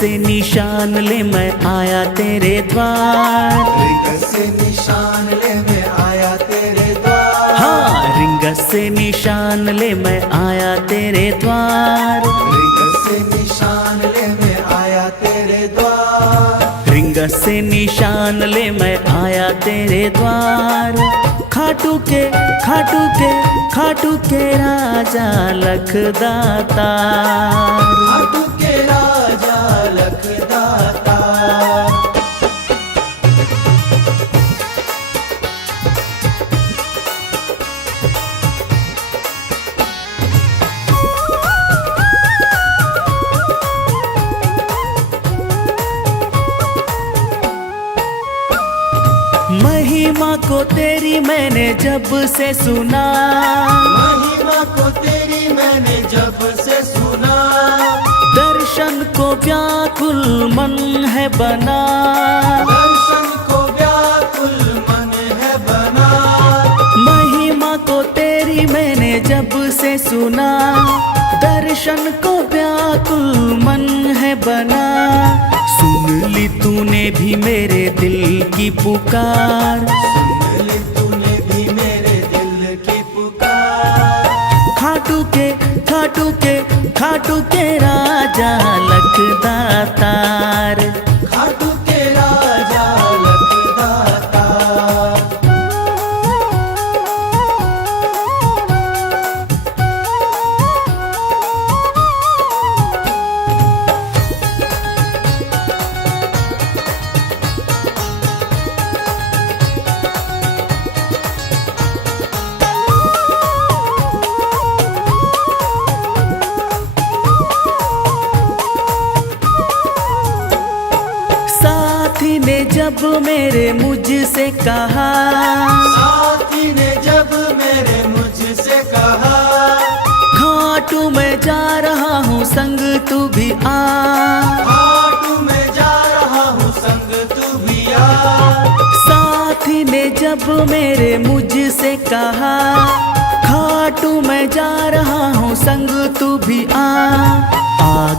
से निशान ले मैं आया तेरे द्वार, रिंग से निशान ले मैं आया तेरे द्वार। हाँ रिंग से निशान ले मैं आया तेरे द्वार, रिंग से निशान ले मैं आया तेरे द्वार। रिंग से निशान ले मैं आया तेरे द्वार। खाटू के खाटू के खाटू के राजा लखदाता, खाटू के राजा लखदाता। महिमा को तेरी मैंने जब से सुना, महिमा को तेरी मैंने जब से सुना। दर्शन को व्याकुल मन है बना, दर्शन को व्याकुल मन है बना। महिमा को तेरी मैंने जब से सुना, दर्शन को व्याकुल मन है बना। सुन ली तूने भी मेरे दिल की पुकार, सुन ली तूने भी मेरे दिल की पुकार। खाटू के खाटू के खाटू के राजा लखदातार, खाटू के राजा लखदाता। साथी ने जब मेरे मुझसे कहा, साथी ने जब मेरे मुझसे कहा। खाटू मैं जा रहा हूँ संग तू भी आ, खाटू मैं जा रहा हूँ संग तू भी आ। साथी ने जब मेरे मुझसे कहा, खाटू मैं जा रहा हूँ संग तू भी आ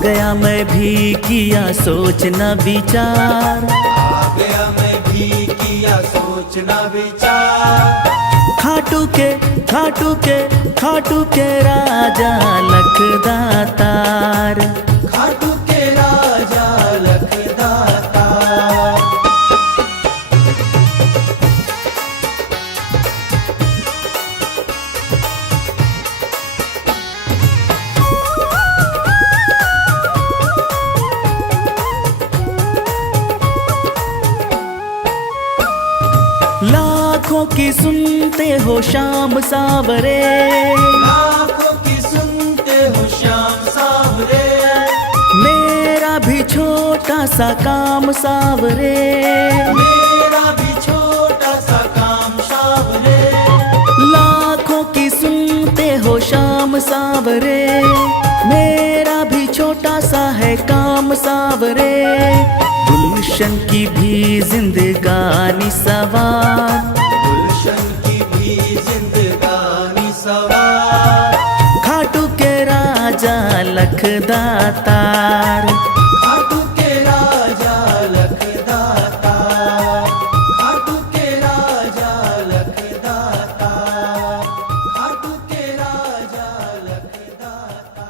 गया मैं भी किया सोचना विचार, आ गया मैं भी किया सोचना विचार। खाटू के खाटू के खाटू के राजा लखदातार, खाटू के राजा लखदाता। लाखों की सुनते हो शाम सावरे, लाखों की सुनते हो श्याम सावरे। मेरा भी छोटा सा काम सावरे, मेरा भी छोटा सा काम सावरे। लाखों की सुनते हो शाम सावरे, मेरा भी छोटा सा है काम सावरे। गुलशन की भी जिंदगानी सवार, गुलशन की भी जिंदगानी सवार। खाटू के राजा लखदातार, खाटू के राजा लखदाता। खाटू के राजा लखदाता। खाटू के राजा लखदाता।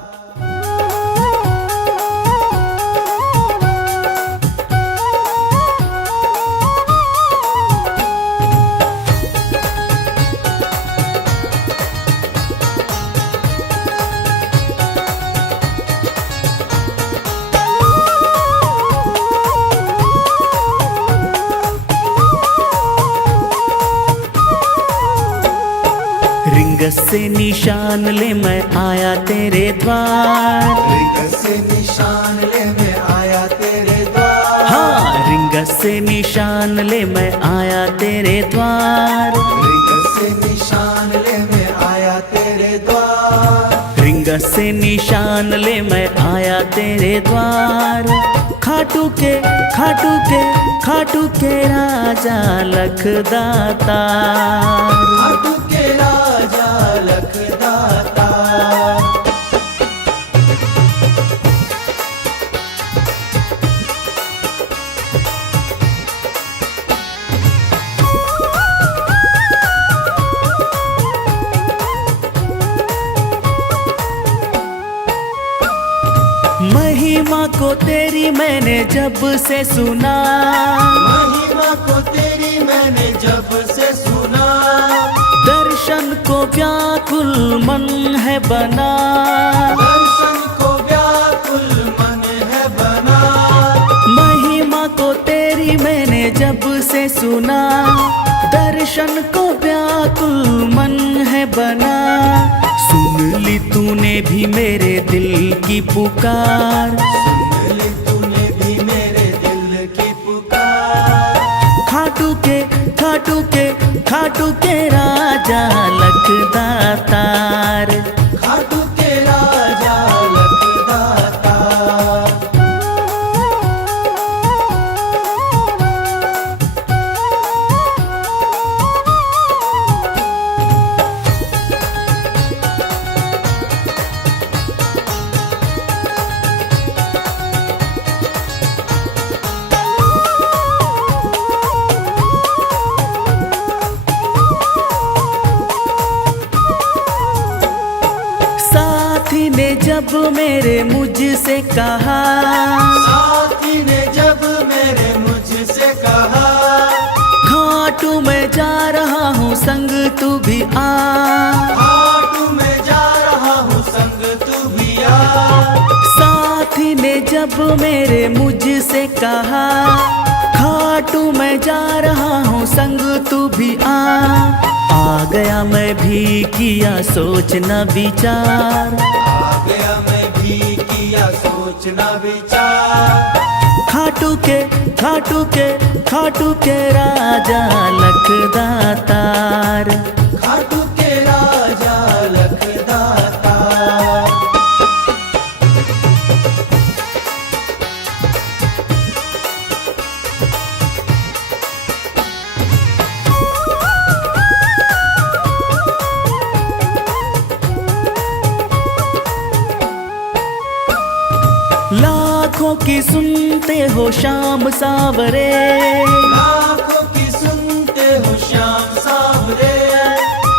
रिंग से निशान ले मैं आया तेरे द्वार, रिंग से निशान ले मैं आया तेरे द्वार। हाँ रिंग से निशान ले मैं आया तेरे द्वार, रिंग से निशान ले मैं आया तेरे द्वार। रिंग से निशान ले मैं आया तेरे द्वार। खाटू के खाटू के खाटू के राजा लखदाता, खाटू के राजा लखदाता। को तेरी मैंने जब से सुना, महिमा को तेरी मैंने जब से सुना, दर्शन को व्याकुल मन है बना, दर्शन को व्याकुल मन है बना। महिमा को तेरी मैंने जब से सुना, दर्शन को व्याकुल मन है बना। सुन ली तूने भी मेरे दिल की पुकार, सुन ली तूने भी मेरे दिल की पुकार। खाटू के खाटू के खाटू के राजा लखदातार, खाटू के राजा लखदाता। साथी ने जब मेरे मुझसे कहा, साथी ने जब मेरे मुझसे कहा, खाटू मैं जा रहा हूँ संग तू भी आ, खाटू मैं जा रहा हूँ संग तू भी आ। साथी ने जब मेरे मुझसे कहा, खाटू मैं जा रहा हूँ संग तू भी आ गया मैं भी किया सोचना विचार, आ गया मैं भी किया सोचना विचार। खाटू के खाटू के खाटू के राजा लखदातार, खाटू के राजा लखदाता। लाखों की सुनते हो शाम सावरे, लाखों की सुनते हो श्याम सावरे,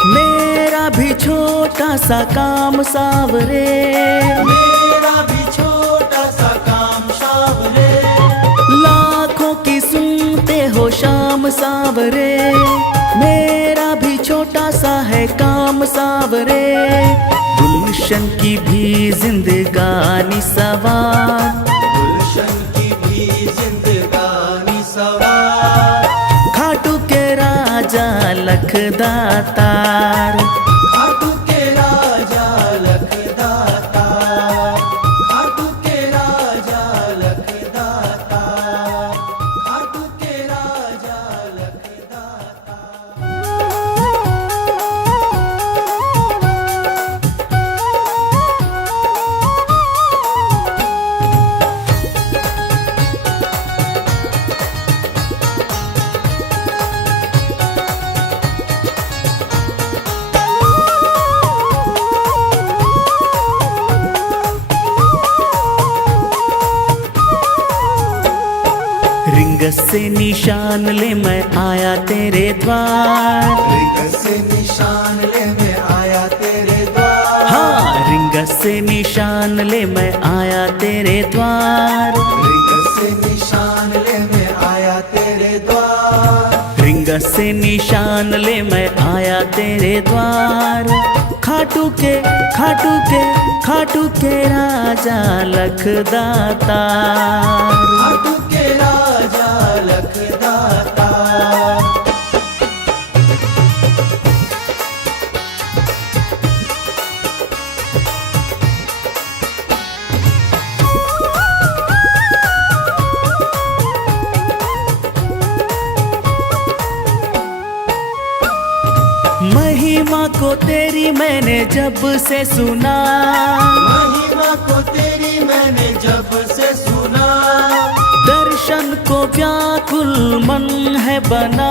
मेरा भी छोटा सा काम सावरे, मेरा भी छोटा सा काम सावरे। लाखों की सुनते हो शाम सावरे, मेरा भी छोटा सा है काम सावरे। गुलशन की भी जिंदगानी सवार, गुलशन की भी जिंदगानी सवार। खाटू के राजा लखदातार, खाटू के राजा लखदाता। खाटू के राजा लखदाता। खाटू के राजा लखदाता। रिंग से निशान ले मैं आया तेरे द्वार, रिंग से निशान ले मैं आया तेरे द्वार। हाँ रिंग से निशान ले मैं आया तेरे द्वार, रिंग से निशान ले मैं आया तेरे द्वार। रिंग से निशान ले मैं आया तेरे द्वार। खाटू के खाटू के खाटू के राजा लखदातार, खाटू के राजा लखदाता। महिमा को तेरी मैंने जब से सुना, महिमा को तेरी मैंने जब से सुना, दर्शन को व्याकुल मन है बना,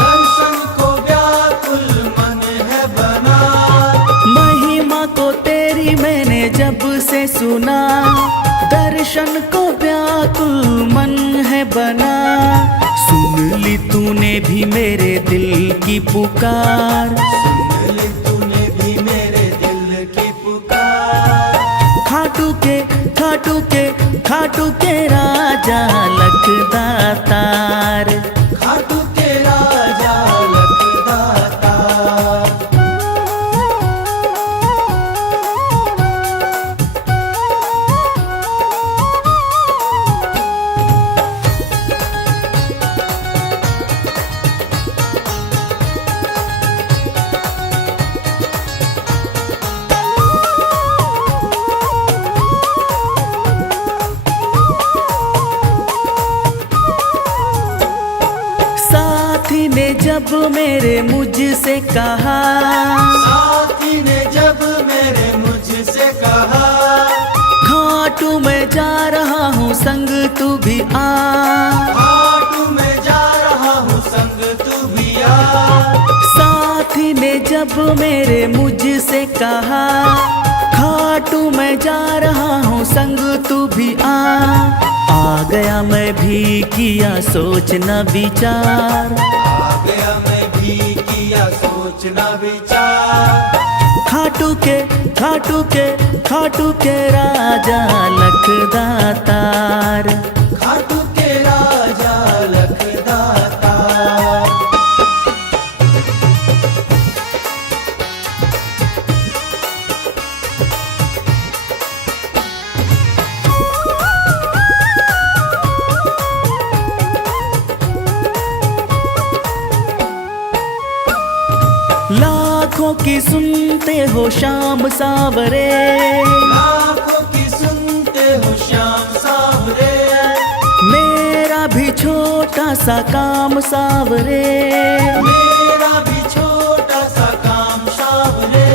दर्शन को व्याकुल मन है बना। महिमा को तेरी मैंने जब से सुना, दर्शन को व्याकुल मन है बना। सुन ली तूने भी मेरे दिल की पुकार, सुन ली तूने भी मेरे दिल की पुकार। खाटू के खाटू के खाटू के राजा लखदातार। खाटू के राजा लखदाता। साथी ने जब मेरे मुझसे कहा, साथी ने जब मेरे मुझसे कहा, खाटू मैं जा रहा हूँ संग तू भी आ। खाटू मैं जा रहा हूँ संग तू भी आ। साथी ने जब मेरे मुझसे कहा, खाटू मैं जा रहा हूँ संग तू भी आ गया मैं भी किया सोचना विचार। आ गया मैं भी किया सोचना विचार। खाटू के खाटू के खाटू के राजा लखदातार। खाटू के राजा लखदाता। लाखों की सुनते हो शाम सावरे, लाखों की सुनते हो श्याम सावरे। मेरा भी छोटा सा काम सावरे। मेरा भी छोटा सा काम सावरे।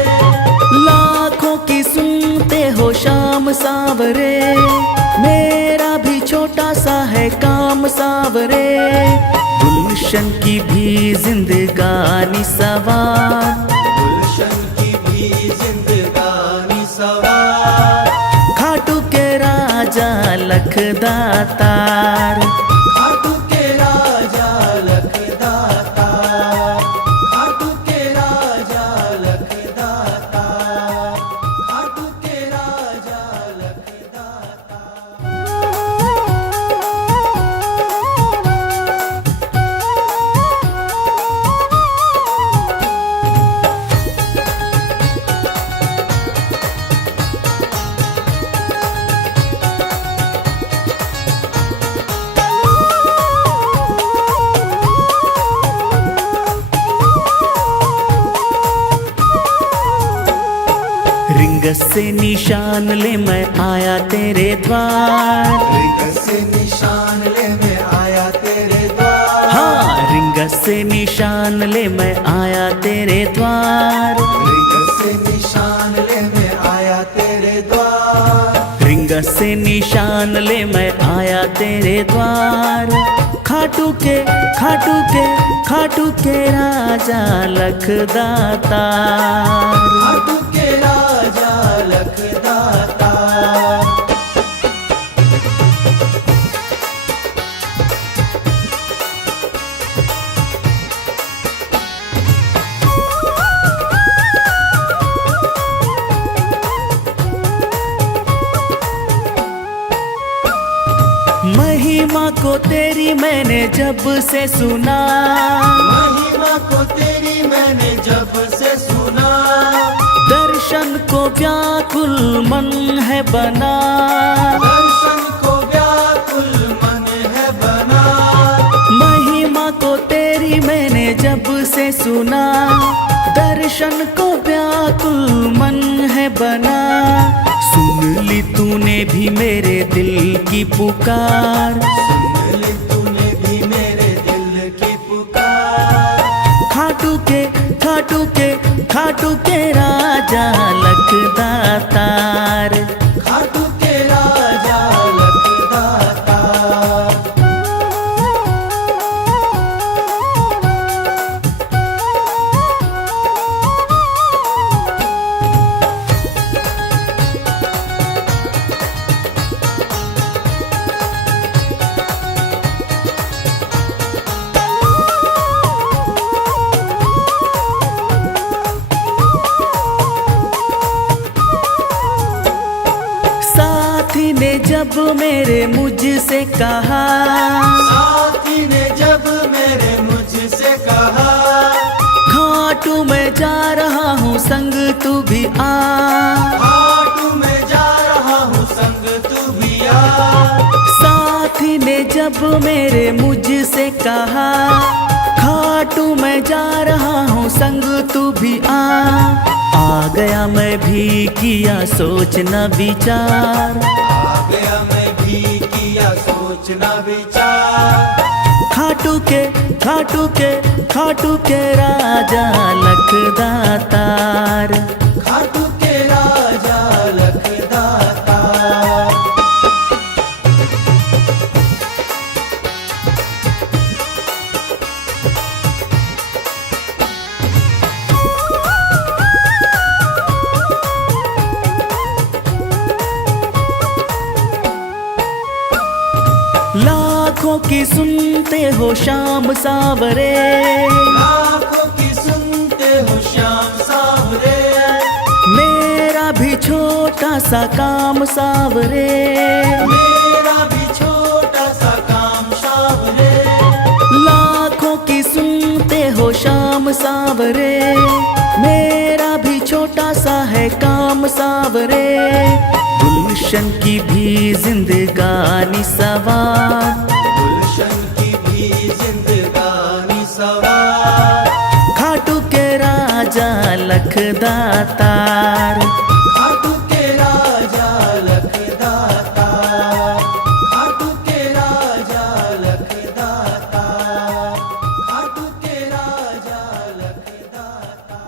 लाखों की सुनते हो शाम सावरे, मेरा भी छोटा सा है काम सावरे। गुलशन की भी जिंदगानी सवार, गुलशन की भी जिंदगानी सवार। खाटू के राजा लखदातार। खाटू के राजा लखदाता। खाटू के राजा लखदाता। खाटू के राजा लखदाता। रिंग से निशान ले मैं आया तेरे द्वार। रिंग से निशान ले मैं आया तेरे द्वार। हाँ, रिंग से निशान ले मैं आया तेरे द्वार। रिंग से निशान ले मैं आया तेरे द्वार। रिंग से निशान ले मैं आया तेरे द्वार। खाटू के खाटू के खाटू के राजा लखदातार। खाटू के राजा लखदाता। महिमा को तेरी मैंने जब से सुना, महिमा को तेरी मैंने जब से सुना। दर्शन को व्याकुल मन है बना। दर्शन को व्याकुल मन है बना। महिमा को तेरी मैंने जब से सुना, दर्शन को व्याकुल मन है बना। सुन ली तूने भी मेरे दिल की पुकार। सुन ली तूने भी मेरे दिल की पुकार। खाटू के खाटू के खाटू के राजा लखदातार। खाटू के राजा लखदाता। जब मेरे मुझसे कहा, साथी ने जब मेरे मुझसे कहा, खाटू मैं जा रहा हूँ संग तू भी आ। खाटू मैं जा रहा हूँ संग तू भी आ। साथी ने जब मेरे मुझसे कहा, खाटू मैं जा रहा हूँ संग तू भी आ गया मैं भी किया सोचना विचार, आ गया मैं भी किया सोचना विचार। खाटू के खाटू के खाटू के राजा लखदातार, खाटू के राजा लखदाता। लाखों की सुनते हो शाम सावरे, लाखों की सुनते हो श्याम सावरे, मेरा भी छोटा सा काम सावरे। मेरा भी छोटा सा काम सावरे। लाखों की सुनते हो शाम सावरे, मेरा भी छोटा सा है काम सावरे। गुलशन की भी जिंदगानी सवार, गुलशन की भी जिंदगानी सवार। खाटू के राजा लखदातार, खाटू के राजा लखदाता। खाटू के राजा लखदाता। खाटू के राजा लखदाता।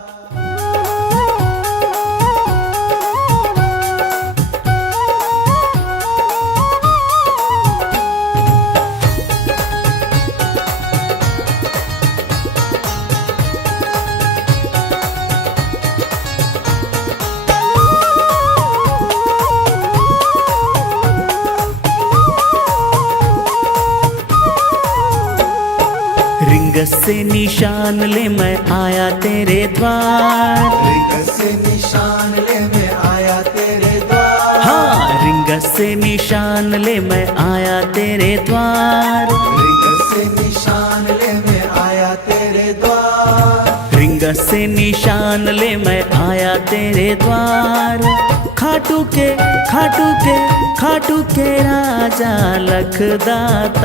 रिंग से निशान ले मैं आया तेरे द्वार। रिंग से निशान ले मैं आया तेरे द्वार। हाँ, रिंग से निशान ले मैं आया तेरे द्वार। रिंग से निशान ले मैं आया तेरे द्वार। रिंग से निशान ले मैं आया तेरे द्वार। खाटू के खाटू के खाटू के राजा लखदातार,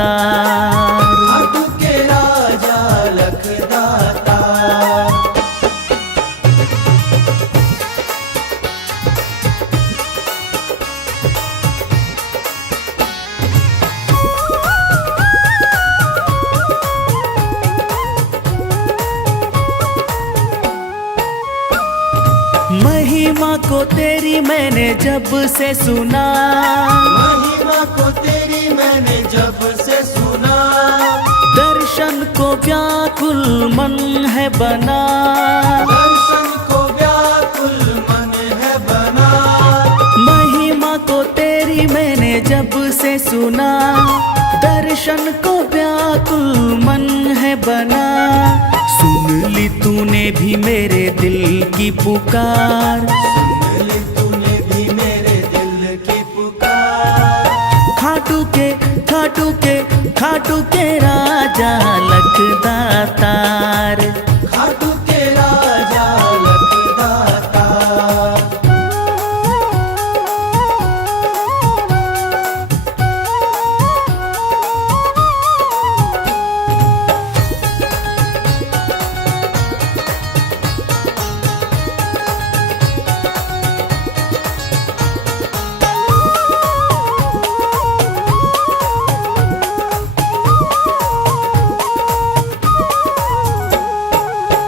खाटू के राजा लखदाता। महिमा को तेरी मैंने जब से सुना, महिमा को तेरी मैंने जब से सुना, दर्शन को व्याकुल मन है बना। दर्शन को व्याकुल मन है बना। महिमा को तेरी मैंने जब से सुना, दर्शन को व्याकुल मन है बना। सुन ली तूने भी मेरे दिल की पुकार, सुन ली तूने भी मेरे दिल की पुकार। खाटू के खाटू के खाटू के राजा लखदातार, खाटू के राजा लखदाता।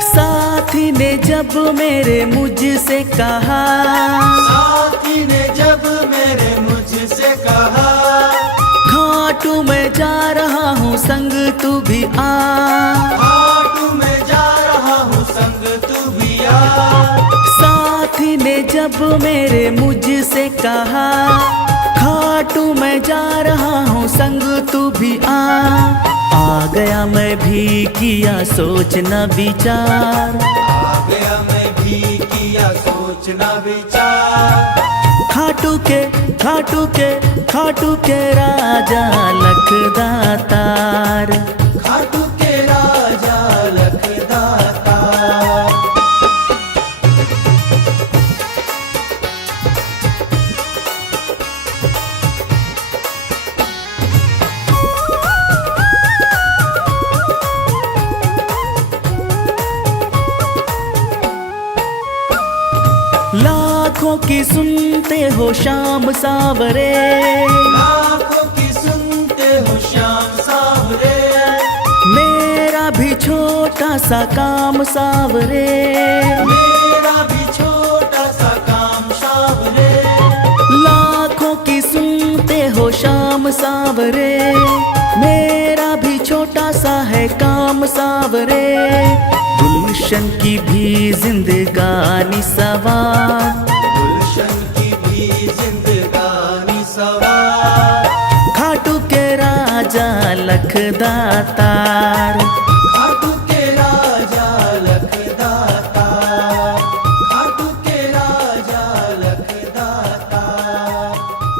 साथी ने जब मेरे मुझसे कहा, साथी ने जब मेरे मुझसे कहा, खाटू मैं जा रहा हूँ संग तू भी आ। खाटू मैं जा रहा हूँ संग तू भी आ। साथी ने जब मेरे मुझसे कहा, खाटू मैं जा रहा हूँ संग तू भी आ गया मैं भी किया सोचना विचार, आ गया मैं भी किया सोचना विचार। खाटू के खाटू के राजा लखदातार। खाटू के राजा लखदातार। लाखों की सुनते हो शाम सावरे, लाखों की सुनते हो श्याम सावरे। मेरा भी छोटा सा काम सावरे, मेरा भी छोटा सा काम सावरे। लाखों की सुनते हो शाम सावरे, मेरा भी छोटा सा है काम सावरे। गुलशन की भी जिंदगानी सवार, गुलशन की भी जिंदगानी सवार। खाटू के राजा लखदातार। खाटू के राजा लखदातार। खाटू के राजा लखदातार।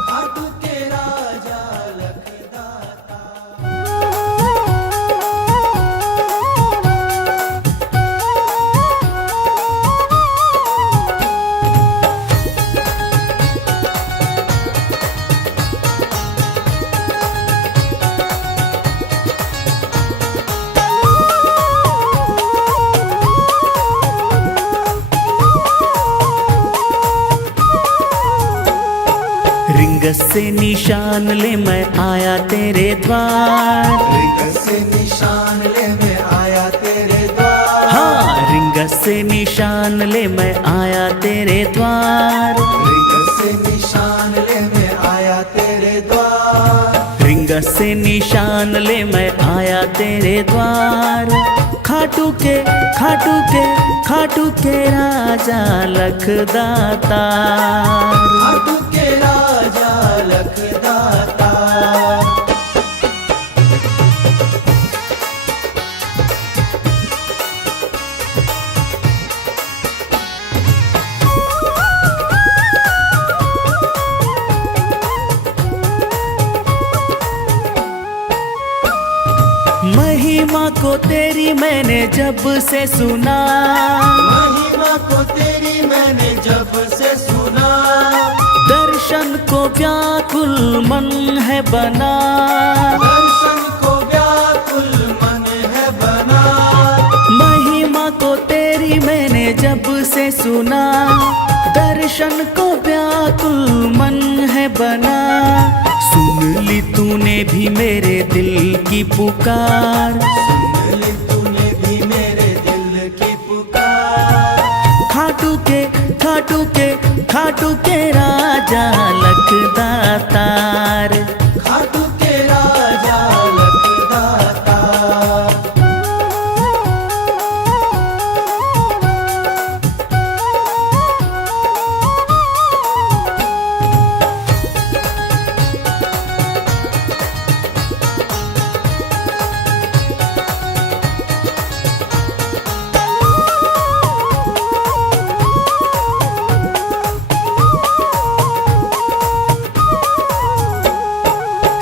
खाटू के राजा लखदातार। रिंग से निशान ले मैं आया तेरे द्वार। रिंग से निशान ले मैं आया तेरे द्वार। हाँ, रिंग से निशान ले मैं आया तेरे द्वार। रिंग से निशान ले मैं आया तेरे द्वार। रिंग से निशान ले मैं आया तेरे द्वार। खाटू के राजा लखदातार। खाटू के राजा लखदातार। महिमा को तेरी मैंने जब से सुना, महिमा को तेरी मैंने जब से सुना। दर्शन को व्याकुल मन है बना। दर्शन को व्याकुल मन है बना। महिमा को तेरी मैंने जब से सुना, दर्शन को व्याकुल मन है बना। सुन ली तूने भी मेरे दिल की पुकार। सुन ली तूने भी मेरे दिल की पुकार। खाटू के राजा लखदातार। खाटू के राजा लखदातार।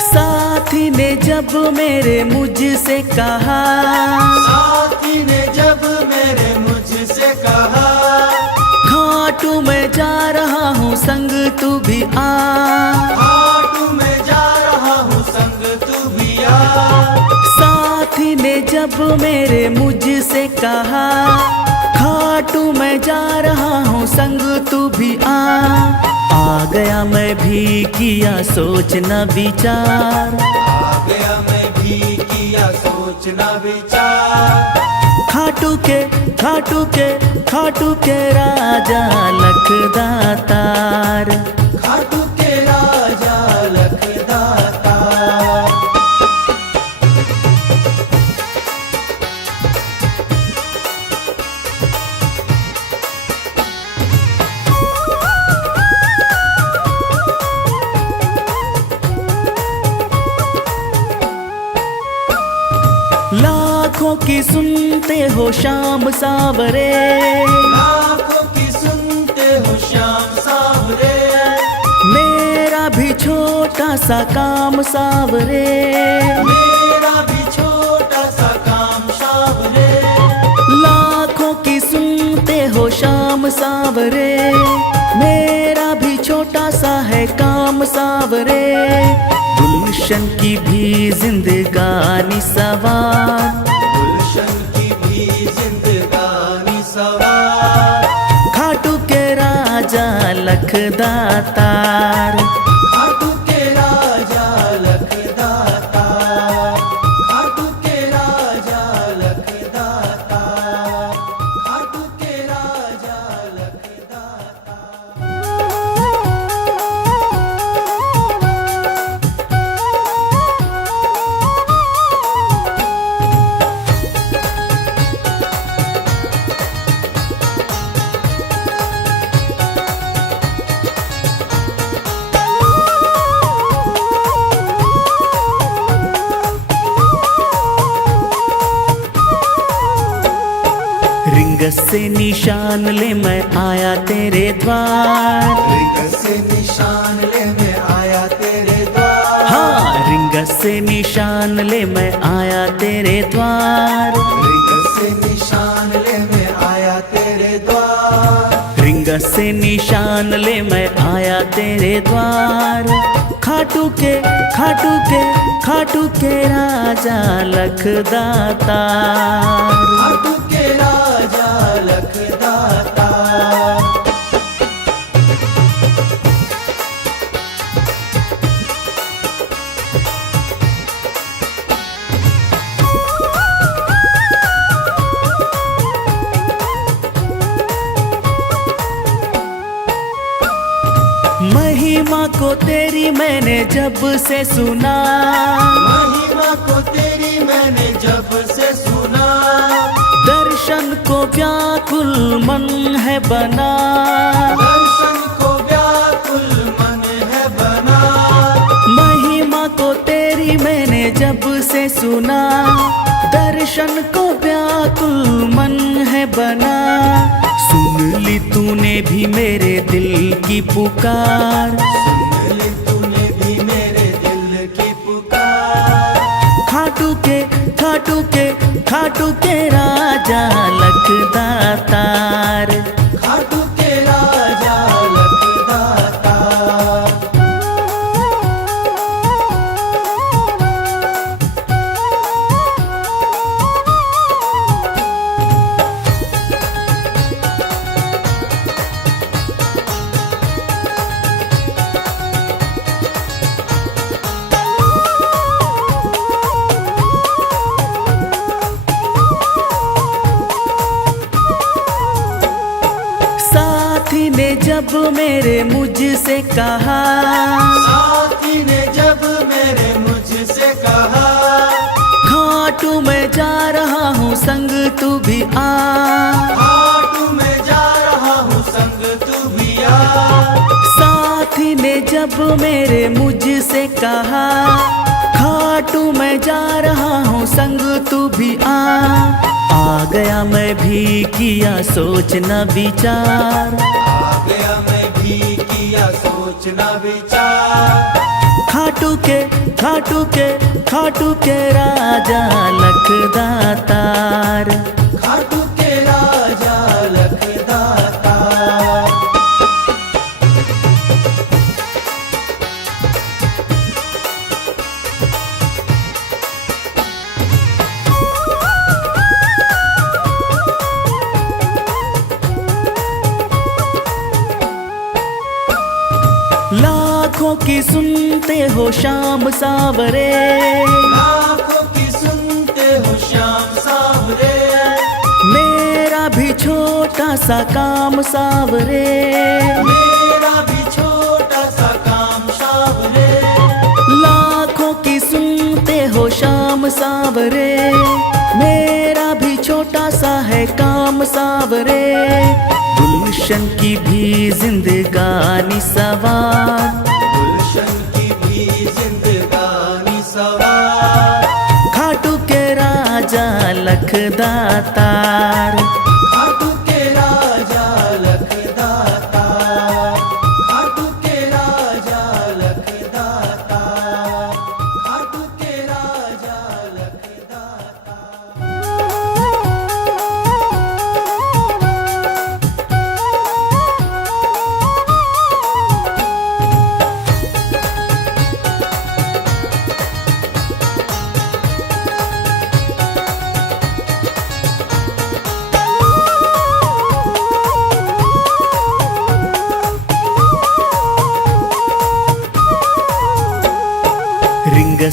साथी ने जब मेरे मुझसे कहा, साथी ने जब मेरे मुझसे कहा। खाटू मैं जा रहा हूँ संग तू भी आ। खाटू मैं जा रहा हूँ संग तू भी आ। साथी ने जब मेरे मुझसे कहा, खाटू मैं जा रहा हूँ संग तू भी आ गया मैं भी किया सोचना विचार। आ गया मैं भी किया सोचना विचार। खाटू के राजा लखदातार। खाटू के राजा लखदातार। लाखों की सुनते हो शाम सावरे, लाखों की सुनते हो श्याम सावरे। मेरा मेरा भी छोटा सा काम सावरे, मेरा भी छोटा सा काम सावरे, लाखों की सुनते हो शाम सावरे, मेरा भी छोटा सा है काम सावरे। गुलशन की भी जिंदगानी सवार, गुलशन की भी जिंदगानी सवार, खाटू के राजा लखदातार, खाटू के राजा लखदातार, खाटू के राजा लखदातार, खाटू के राजा लखदातार। रिंग से निशान ले मैं आया तेरे द्वार, रिंग से निशान ले मैं आया तेरे द्वार, हाँ रिंग से निशान ले मैं आया तेरे द्वार, रिंग से निशान ले मैं आया तेरे द्वार, रिंग से निशान ले मैं आया तेरे द्वार। खाटू के खाटू के खाटू के राजा लखदातार, खाटू के राजा लखदातार। महिमा को तेरी मैंने जब से सुना, महिमा को तेरी मैंने जब से सुना, दर्शन को व्याकुल मन है बना, दर्शन को व्याकुल मन है बना, महिमा को तेरी मैंने जब से सुना, दर्शन को व्याकुल मन है बना। सुन ली तूने भी मेरे दिल की पुकार, सुन ली तूने भी मेरे दिल की पुकार, खाटू के खाटू के खाटू के राजा लखदातार, खाटू के राजा लखदातार। साथी ने जब मेरे मुझसे कहा, साथी ने जब मेरे मुझसे कहा, खाटू मैं जा रहा हूँ संग तू भी आ, खाटू मैं जा रहा हूँ संग तू भी आ, साथी ने जब मेरे मुझसे कहा, खाटू मैं जा रहा हूँ संग तू भी आ गया मैं भी किया सोचना विचार, आ गया मैं भी किया सोचना विचार, खाटू के खाटू के खाटू के राजा लखदातार, खाटू के राजा लखदातार। लाखों की सुनते हो शाम सावरे, लाखों की सुनते हो श्याम सावरे, मेरा भी छोटा सा काम सावरे, मेरा भी छोटा सा काम सावरे, लाखों की सुनते हो शाम सावरे, मेरा भी छोटा सा है काम सावरे। गुलशन की भी जिंदगानी सवार, गुलशन की भी जिंदगानी सवार, खाटू के राजा लखदातार, खाटू के राजा लखदातार, खाटू के राजा लखदातार।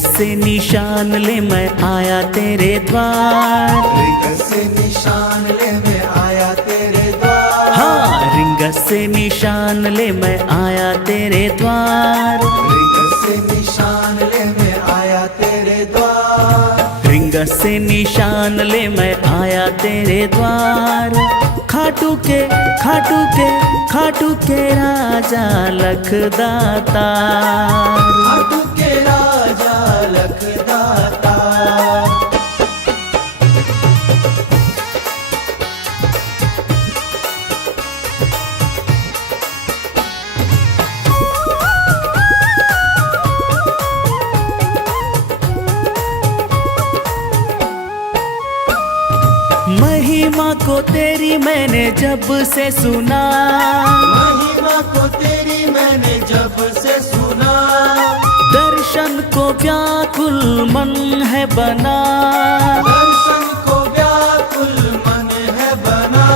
से निशान ले मैं आया तेरे द्वार। रिंग से निशान ले मैं आया तेरे द्वार। हाँ, रिंग से निशान ले मैं आया तेरे द्वार। रिंग से निशान ले मैं आया तेरे द्वार। रिंग से निशान ले मैं आया तेरे द्वार। खाटू के खाटू के खाटू के राजा लखदाता। खाटू के राजा लखदाता। महिमा को तेरी मैंने जब से सुना। महिमा को तेरी मैंने जब से सुना। दर्शन को व्याकुल मन है बना। दर्शन को व्याकुल मन है बना।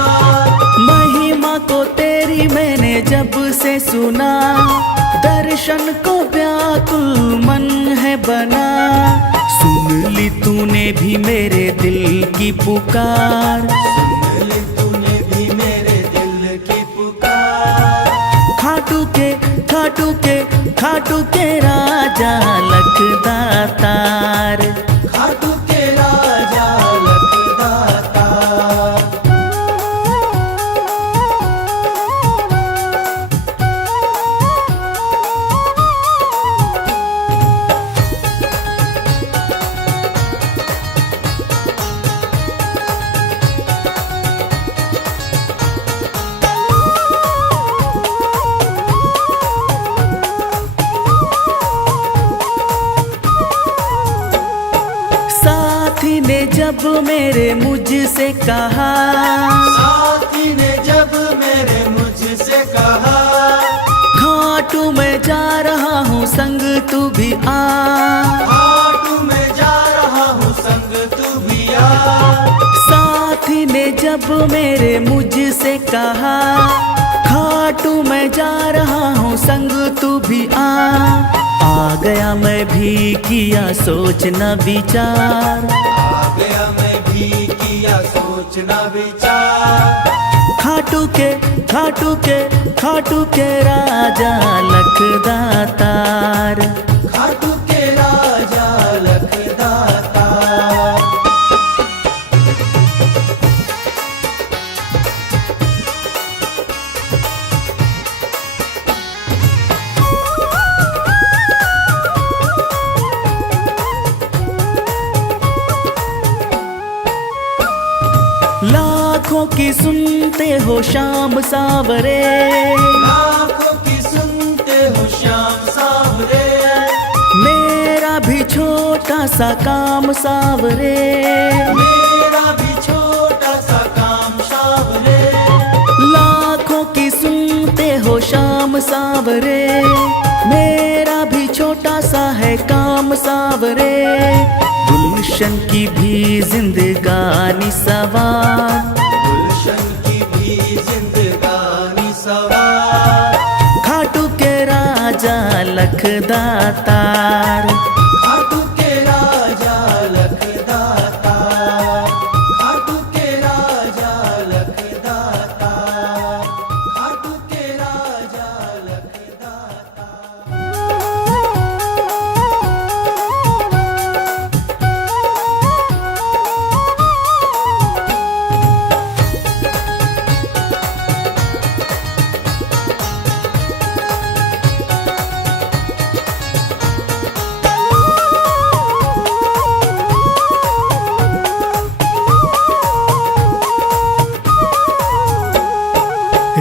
महिमा को तेरी मैंने जब से सुना। दर्शन को व्याकुल मन है बना। सुन ली तूने भी मेरे दिल की पुकार। सुन ली तूने भी मेरे दिल की पुकार। खाटू के खाटू के खाटू के राजा लखदातार। खाटू के राजा लखदाता। साथी ने जब मेरे मुझसे कहा। साथी ने जब मेरे मुझसे कहा। खाटू मैं जा रहा हूँ संग तू भी आ। खाटू मैं जा रहा हूँ संग तू भी आ। साथी ने जब मेरे मुझसे कहा। खाटू मैं जा रहा हूँ संग तू भी आ गया मैं भी किया सोचना विचार। आ गया मैं भी किया सोचना विचार। खाटू के खाटू के खाटू के राजा लखदातार। खाटू के राजा लखदाता। लाखों की सुनते हो शाम सावरे। लाखों की सुनते हो श्याम सावरे। मेरा भी छोटा सा काम सावरे। मेरा भी छोटा सा काम सावरे। लाखों की सुनते हो शाम सावरे। मेरा भी छोटा सा है काम सावरे। गुलशन की भी जिंदगानी सवार। गुलशन की भी जिंदगानी सवार। खाटू के राजा लखदातार। खाटू के राजा लखदाता। खाटू के राजा लखदाता। खाटू के राजा लखदाता।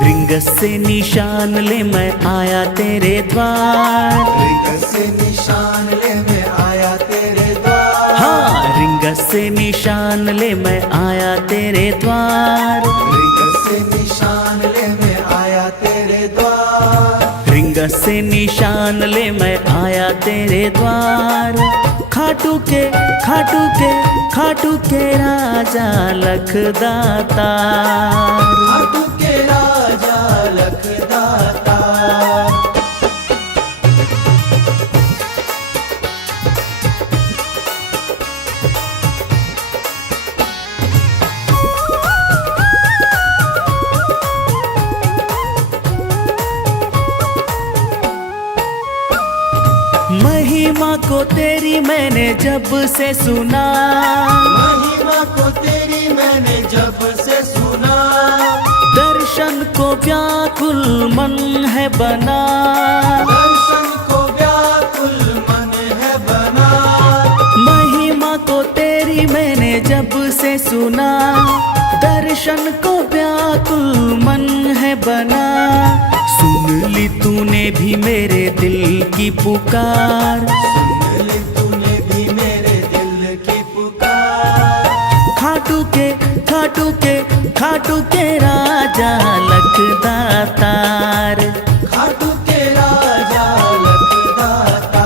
रिंग से निशान ले मैं आया तेरे द्वार। रिंग से निशान ले मैं आया तेरे द्वार। हाँ, रिंग से निशान ले मैं आया तेरे द्वार। रिंग से निशान ले मैं आया तेरे द्वार। रिंग से निशान ले मैं आया तेरे द्वार। खाटू के खाटू के खाटू के राजा लखदाता। खाटू के राजा लखदाता। को तेरी मैंने जब से सुना, महिमा को तेरी मैंने जब से सुना, दर्शन को व्याकुल मन है बना, दर्शन को व्याकुल मन है बना। महिमा को तेरी मैंने जब से सुना, दर्शन को व्याकुल मन है बना। सुन ली तूने भी मेरे दिल की पुकार, सुन ली तूने भी मेरे दिल की पुकार। खाटू के खाटू के खाटू के राजा लखदातार, खाटू के राजा लखदाता।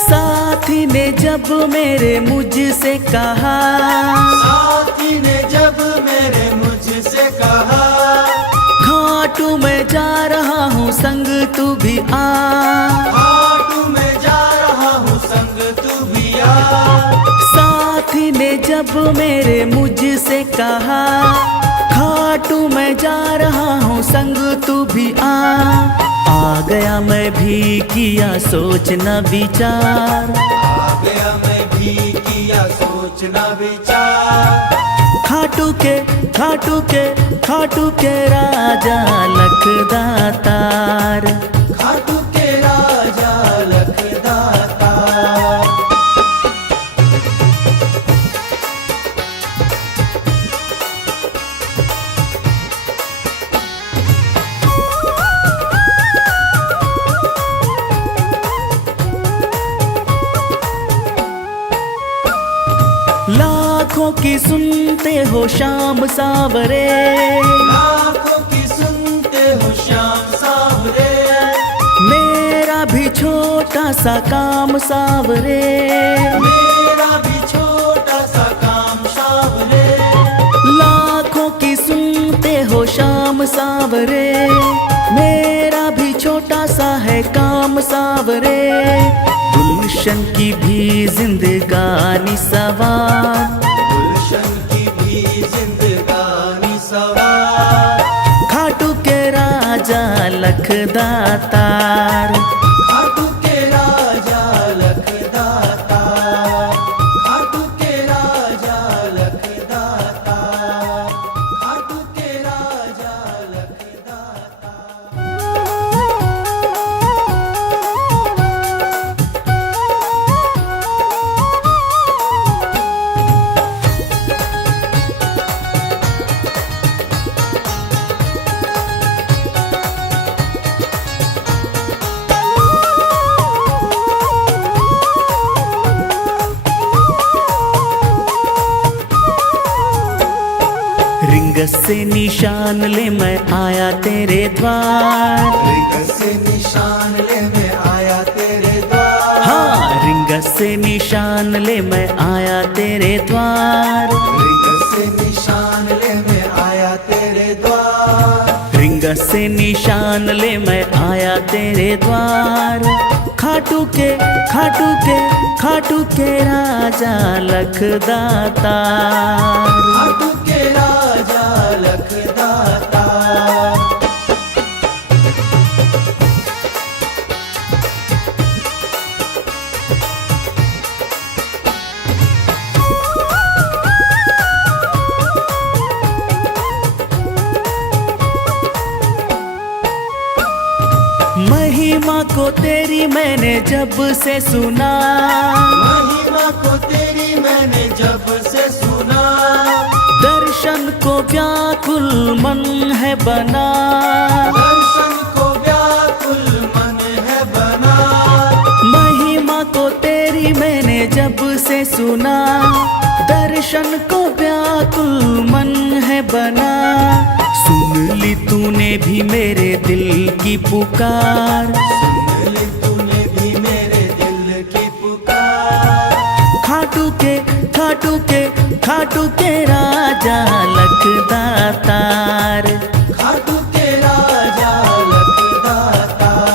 साथी ने जब मेरे मुझसे कहा, साथी ने जब मेरे मुझसे कहा, खाटू मैं जा रहा हूँ संग तू भी आ, खाटू मैं जा रहा हूँ संग तू भी आ। साथी ने जब मेरे मुझसे कहा, खाटू मैं जा रहा हूँ संग तू भी आ गया मैं भी किया सोचना विचार, आ गया मैं भी किया सोचना विचार। खाटू के खाटू के खाटू के राजा लखदातार, खाटू के राजा लखदाता। लाखों की सुनते हो शाम सावरे, लाखों की सुनते हो श्याम सावरे, मेरा भी छोटा सा काम सावरे, मेरा भी छोटा सा काम सावरे। लाखों की सुनते हो शाम सावरे, मेरा भी छोटा सा है काम सावरे। गुलशन की भी जिंदगानी सवार, गुलशन की भी जिंदगानी सवार। खाटू के राजा लखदातार, खाटू के राजा लखदाता। खाटू के राजा लखदाता। खाटू के राजा लखदाता। रिंग से निशान ले मैं आया तेरे द्वार, रिंग से निशान ले मैं आया तेरे द्वार। हाँ रिंग से निशान ले मैं आया तेरे द्वार, रिंग से निशान ले मैं आया तेरे द्वार। रिंग से निशान ले मैं आया तेरे द्वार। खाटू के खाटू के खाटू के राजा लखदातार, खाटू के राजा लखदाता। महिमा को तेरी मैंने जब से सुना, महिमा को तेरी मैंने जब से सुना, दर्शन को व्याकुल मन है बना, दर्शन को व्याकुल मन है बना। महिमा को तेरी मैंने जब से सुना, दर्शन को व्याकुल मन है बना। सुन ली तूने भी मेरे दिल की पुकार, सुन ली तूने भी मेरे दिल की पुकार। खाटू के खाटू के खाटू के राजा लखदातार। खाटू के राजा लखदातार।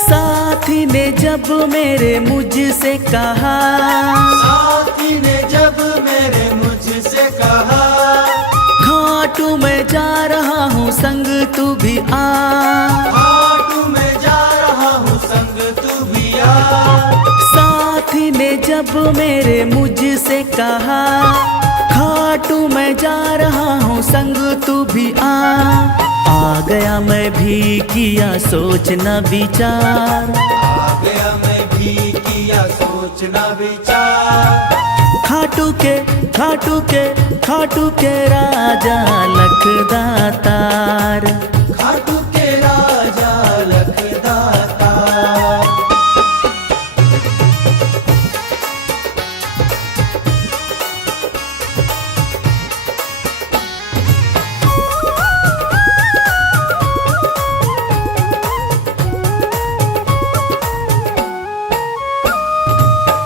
साथी ने जब मेरे मुझसे कहा, साथी ने जब मेरे मुझसे कहा, खाटू मैं जा रहा हूँ संग तू भी आ। खाटू मैं जा रहा हूँ संग तू भी आ। साथी ने जब मेरे मुझसे कहा, खाटू मैं जा रहा हूँ संग तू भी आ गया मैं भी किया सोचना विचार। आ गया मैं भी किया सोचना विचार। खाटू के खाटू के खाटू के राजा लखदातार। खाटू के राजा लखदातार।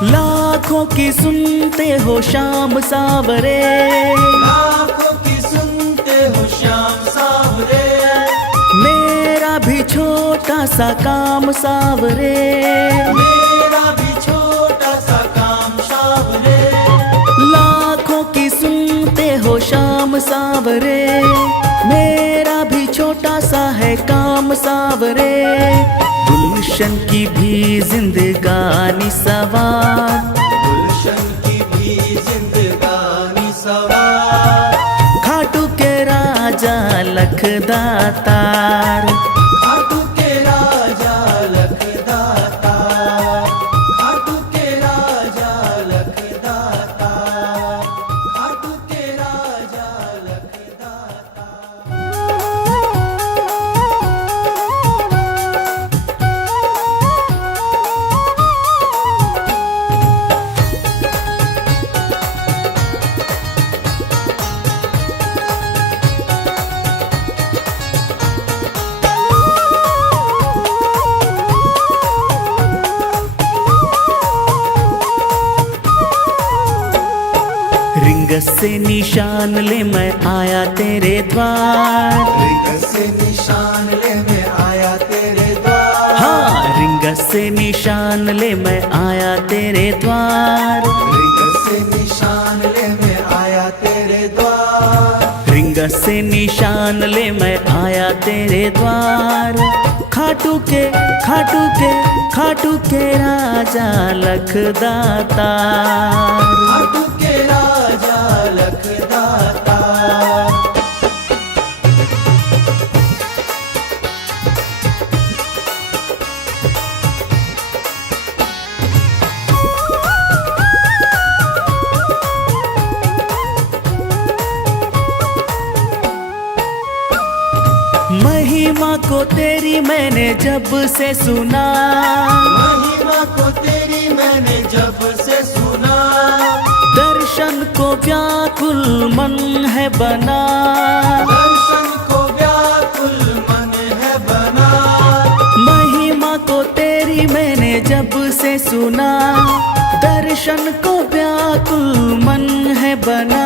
लाखों की सुनते हो शाम सावरे, लाखों की सुनते हो श्याम सावरे। मेरा भी छोटा सा काम सावरे। मेरा भी छोटा सा काम सावरे। लाखों की सुनते हो शाम सावरे, मेरा भी छोटा सा है काम सावरे। गुलशन की भी जिंदगानी सवार, गुलशन की भी जिंदगानी सवार। खाटू के राजा लखदातार। खाटू के राजा लखदातार। खाटू के राजा लखदातार। खाटू के राजा लखदातार। रिंग से निशान ले मैं आया तेरे द्वार। रिंग से निशान ले मैं आया तेरे द्वार। हाँ, रिंग से निशान ले मैं आया तेरे द्वार। रिंग से निशान ले मैं आया तेरे द्वार। रिंग से निशान ले मैं आया तेरे द्वार। खाटू के खाटू के खाटू के राजा लखदातार। खाटू के राजा लखदातार। महिमा को तेरी मैंने जब से सुना, महिमा को तेरी मैंने जब से सुना। दर्शन को व्याकुल मन है बना। दर्शन को व्याकुल मन है बना। महिमा को तेरी मैंने जब से सुना, दर्शन को व्याकुल मन है बना।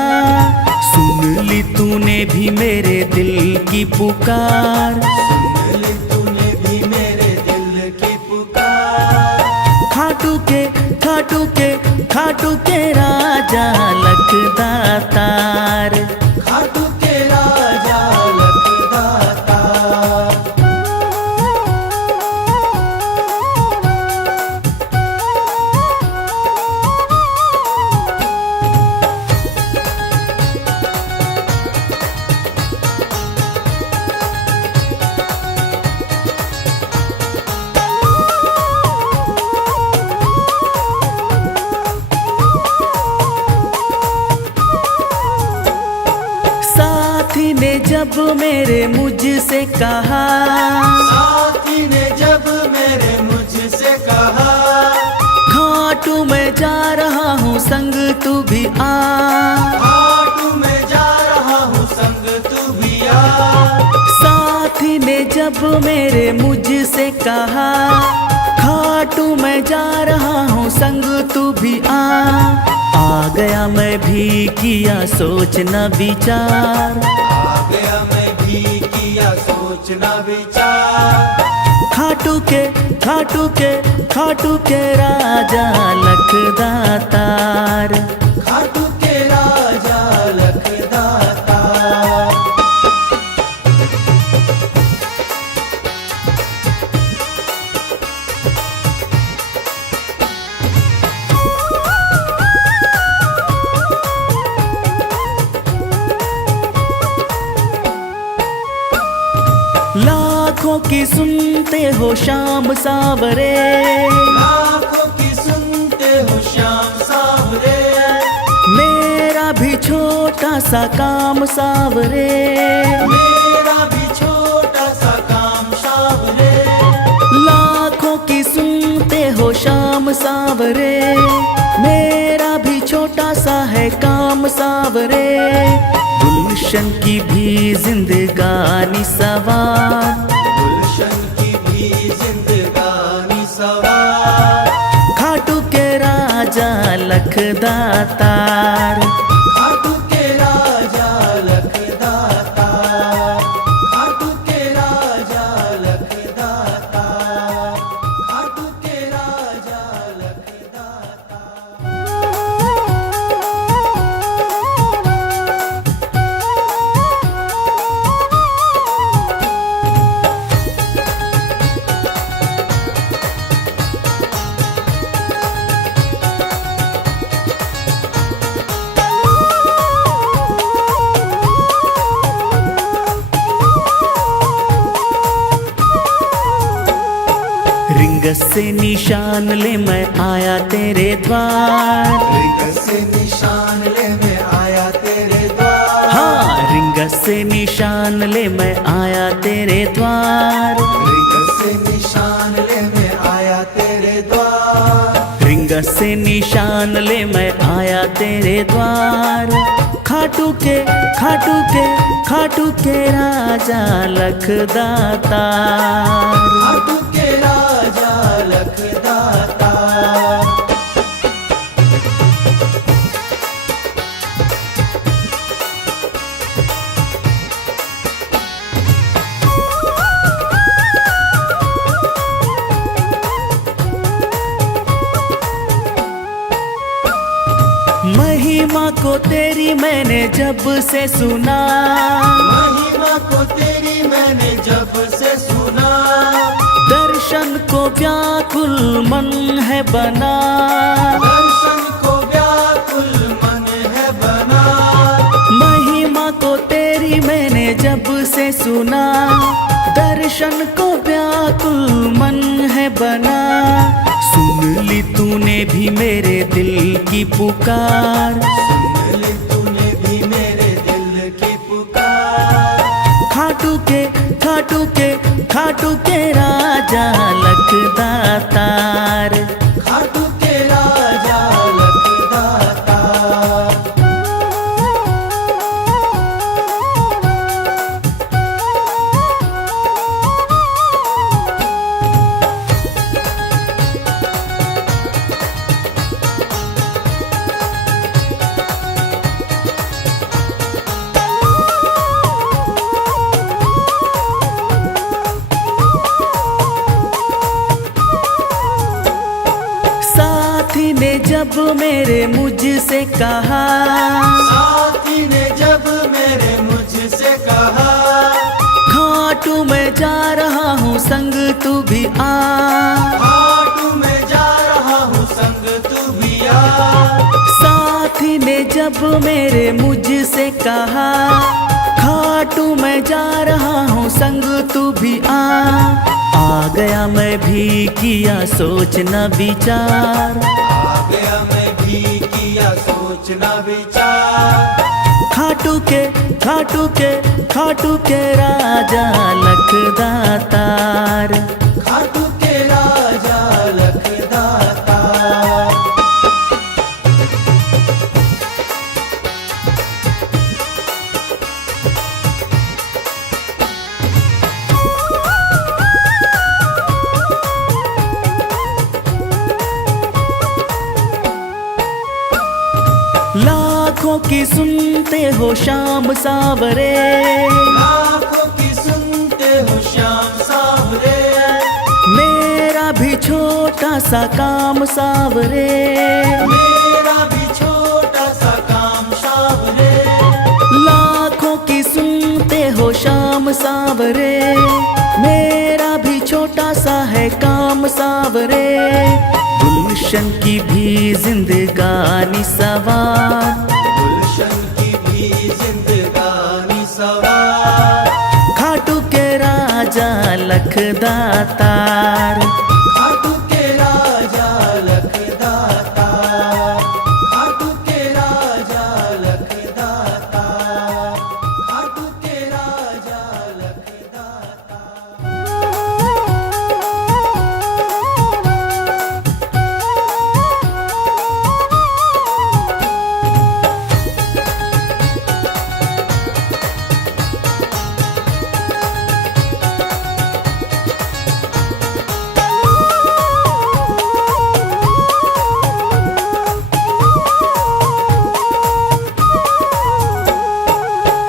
सुन ली तूने भी मेरे दिल की पुकार। सुन ली तूने भी मेरे दिल की पुकार। खाटू के खाटू के खाटू के राजा लखदातार। खाटू के राजा लखदातार। जब मेरे मुझसे कहा, साथी ने जब मेरे मुझसे कहा, खाटू मैं जा रहा हूँ संग तू भी आ। खाटू मैं जा रहा हूँ संग तू भी आ। साथी ने जब मेरे मुझसे कहा, खाटू मैं जा रहा हूँ संग तू भी आ गया मैं भी किया सोचना विचार, आ गया मैं भी किया सोचना विचार। खाटू के खाटू के खाटू के राजा लखदातार, खाटू के राजा लखदाता। लाखों की सुनते हो शाम सावरे, लाखों की सुनते हो श्याम सावरे, मेरा भी छोटा सा काम सावरे। मेरा भी छोटा सा काम सावरे। लाखों की सुनते हो शाम सावरे, मेरा भी छोटा सा है काम सावरे। गुलशन की भी जिंदगानी सवार, गुलशन की भी जिंदगानी सवार। खाटू के राजा लखदातार, खाटू के राजा लखदाता। खाटू के राजा लखदाता। खाटू के राजा लखदाता। रिंग से निशान ले मैं आया तेरे द्वार। रिंग से निशान ले मैं आया तेरे द्वार। हाँ, रिंग से निशान ले मैं आया तेरे द्वार। रिंग से निशान ले मैं आया तेरे द्वार। रिंग से निशान ले मैं आया तेरे द्वार। खाटू के खाटू के खाटू के राजा लखदातार, खाटू के राजा लखदाता। महिमा को तेरी मैंने जब से सुना, महिमा को तेरी मैंने जब से सुना, दर्शन को व्याकुल मन है बना। दर्शन को व्याकुल मन है बना। महिमा को तेरी मैंने जब से सुना, दर्शन को व्याकुल मन है बना। सुन ली तूने भी मेरे दिल की पुकार, सुन ली तूने भी मेरे दिल की पुकार। खाटू के खाटू के खाटू के राजा लखदातार, खाटू के राजा लखदाता। साथी ने जब मेरे मुझसे कहा, साथी ने जब मेरे मुझसे कहा, खाटू मैं जा रहा हूँ संग तू भी आ। खाटू मैं जा रहा हूँ संग तू भी आ। साथी ने जब मेरे मुझसे कहा, खाटू मैं जा रहा हूँ संग तू भी आ गया मैं भी किया सोचना विचार, आ गया मैं भी किया सोचना विचार। खाटू के खाटू के राजा लखदातार। खाटू के राजा लखदाता। लाखों की सुनते हो शाम सावरे, लाखों की सुनते हो श्याम सावरे। मेरा भी छोटा सा काम सावरे, मेरा भी छोटा सा काम सावरे। लाखों की सुनते हो शाम सावरे, मेरा भी छोटा सा है काम सावरे। गुलशन की भी जिंदगानी सवार, गुलशन की भी जिंदगानी सवार। खाटू के राजा लखदातार। खाटू के राजा लखदाता। खाटू के राजा लखदाता। खाटू के राजा लखदाता।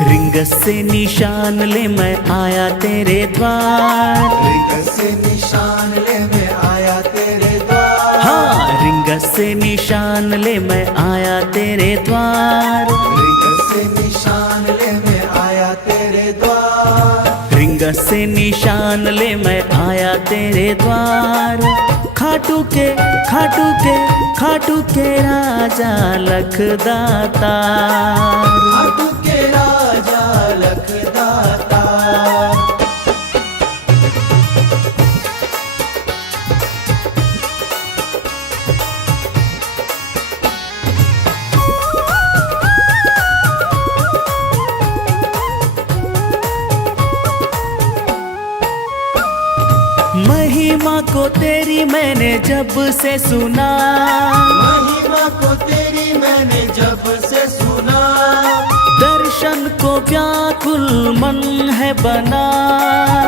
रिंग से निशान ले मैं आया तेरे द्वार। रिंग से निशान ले मैं आया तेरे द्वार। हाँ, रिंग से निशान ले मैं आया तेरे द्वार। रिंग से निशान ले मैं आया तेरे द्वार। रिंग से निशान ले मैं आया तेरे द्वार। खाटू के राजा लखदातार। खाटू के राजा लखदाता। महिमा को तेरी मैंने जब से सुना, महिमा को तेरी मैंने जब से सुना। दर्शन को व्याकुल मन है बना।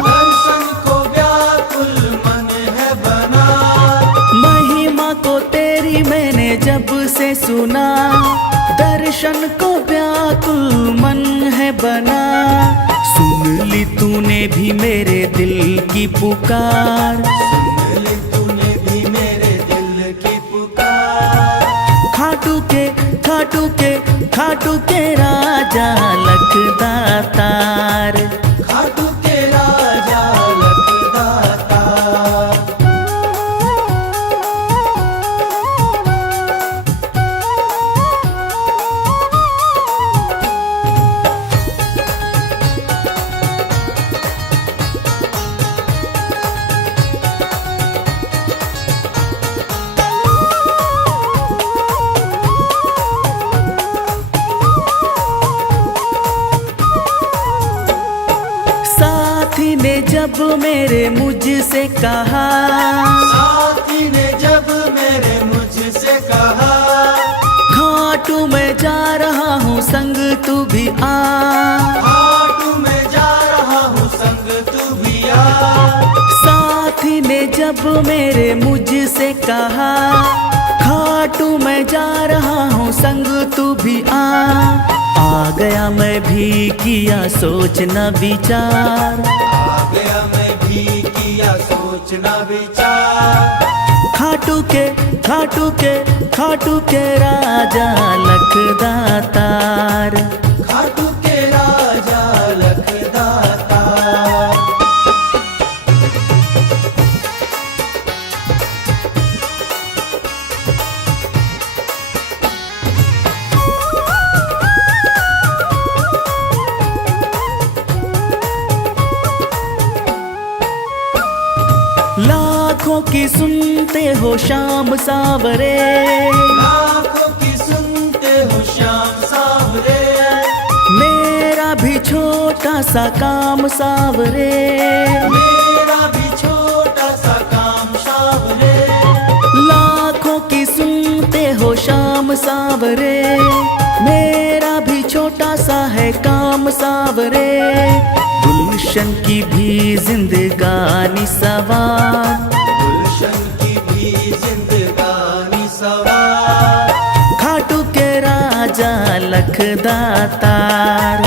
दर्शन को व्याकुल मन है बना। महिमा को तेरी मैंने जब से सुना, दर्शन को व्याकुल मन है बना। सुन ली तूने भी मेरे दिल की पुकार। सुन ली तूने भी मेरे दिल की पुकार। खाटू के राजा लखदातार। खाटू के राजा लखदाता। साथी ने जब मेरे मुझसे कहा, साथी ने जब मेरे मुझसे कहा। खाटू मैं जा रहा हूँ संग तू भी आ। खाटू मैं जा रहा हूँ संग तू भी आ। साथी ने जब मेरे मुझसे कहा, खाटू मैं जा रहा हूँ संग तू भी आ गया मैं भी किया सोचना विचार। आ गया मैं भी किया सोचना विचार। खाटू के राजा लखदातार। खाटू के राजा लखदाता। लाखों की सुनते हो शाम सावरे, लाखों की सुनते हो श्याम सावरे। मेरा भी छोटा सा काम सावरे, मेरा भी छोटा सा काम सावरे, लाखों की सुनते हो शाम सावरे, मेरा भी छोटा सा है काम सावरे। गुलशन की भी जिंदगानी सवार, गुलशन की भी जिंदगानी सवार, खाटू के राजा लखदातार।